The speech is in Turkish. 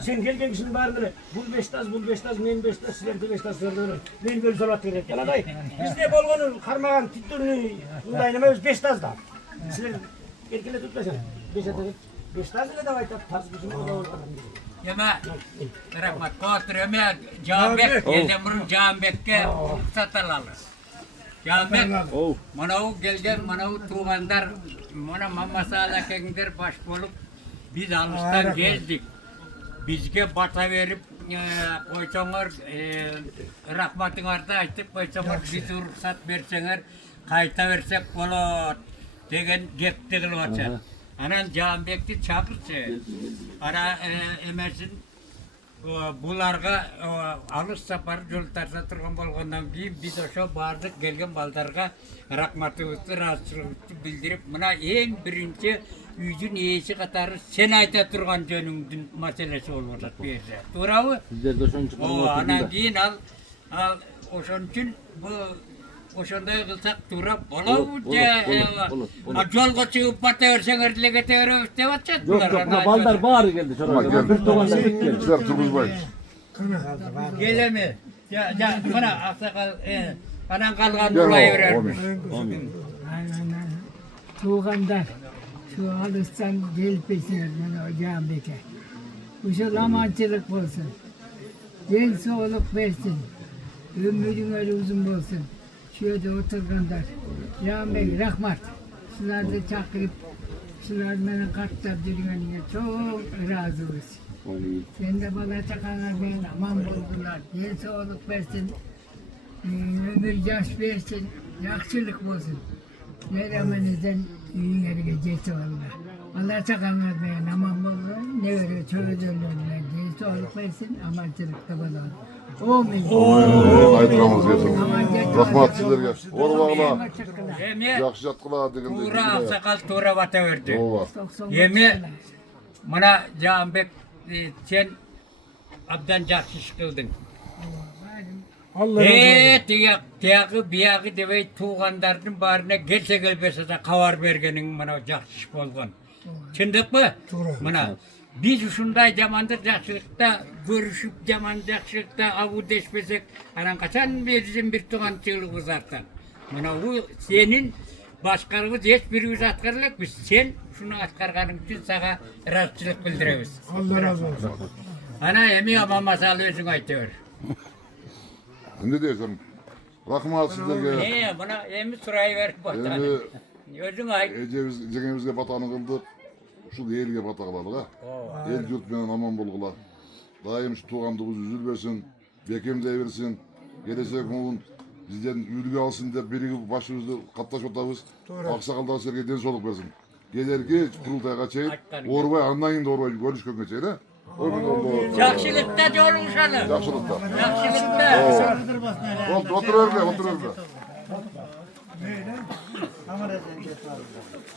Sen gelgen kişinin barındırı. Bul beş taz, men beş taz, sizler de beş taz verdiler. Men böyle salat verdik. Yana day. Bizde bolgonu karmagan tüttürünü undaynamayız beş taz da. Sizler erkele tutmasın. Beş taz ile de aytat taz bizim o da oldu. Yeme, rahmat, koğuturuyor. Canbek, Yeldemur'un Canbek'e satarlar. Canbek, mana o gelgen, mana o tuğandar, mana Mamasa'la kendiler baş bulup biz alıştan gezdik. Bizge bata verip koysanlar, rahmatın arda açtık koysanlar, biz ruhsat verseler, kayta versek olur degen geptiğil olsa. Anan Canbek'ti çapırsa, ara emersin bularga alış sapar yol tarsa turgan bolgondan keyin biz oşo bardık gelgen baldarga rahmatыбызды rahatçılığımızды bildirip mına en birinci үйдүн ээси катары sen ayta turgan жөнүңдүн маселеси болуп атат бу жерде. Туурабы? Сиздерде ошончо Анан кийин ал ошон үчүн бу ошондой кылсак туура болобу же жолго чыгып бата берсеңер деле кете беребиз деп атышат Жок, жок, мына балдар баары келди. Бир туугандар кеткен. Силер тургузбайбыз. Gelemi. Ya bana aksakal anan kalgan buraya verermiş. Tuğanlar şu alışsan gelip etsinler bana ocağım beke. Bu şu lamancılık olsun. Gel soğuluk versin. Ömrün öyle uzun olsun. Şöyle oturganlar. Can Bey rahmat. Şunlar da çakırıp şunlar bana kartlar dürümenine çok razı olsun. Sen de bana çakanlar ben aman buldular. Gel soğuluk versin. Ömür yaş versin. Yakçılık olsun. Neremenizden üyelere geçti valla. Allah çakanlar ben aman buldular. Ne öyle çölüdürlerler. Gel soğuluk versin. Amancılıkta bana. Amin. Aytıramiz geçin. Rahmat sizlerge. Orbağla. Yemi Yaxşı jatqıla degende. tuğra aksakal tuğra bata verdi. Ova. Yemi bana Canbek sen abdan jakşı iş kıldın. Tiyagı biyagı devey tuğandardın barına gelse gelbese de kavar bergenin bana jakşı iş bolgan. Çındık mı? Bana biz şunday zamanda jakşılıkta görüşüp zaman jakşılıkta avu deşpesek anan kaçan bizim bir tuğan çığlık uzartan. Bana bu senin başkarımız hiçbirimiz atkarlık biz sen şunu atkarganın için sana razıçılık bildiremiz. Allah razı olsun. Ana emi ama masalı özün aytıyor. Ne diyorsun? Rahmat sizlerge. Buna emi surayı verip batalım. Özün ayt. Ecemizge batanı kıldık. Şu elge bata kılalık ha. El yurt menen aman bolgula. Daim şu tuğandığız üzülbesin. Bekem de versin. Gelecek oğlun bizden ülge alsın dep birigi başımızda kattaş otabız. Aksakalda serge den soluk versin. Gelerge kurultayga çeyip Orbay anlayın da Orbay görüşkönge çeyip ha. Jakşılıkta joluşanı. Yaxşılıkta. Jakşılıkta. Otur öyle, otur öyle.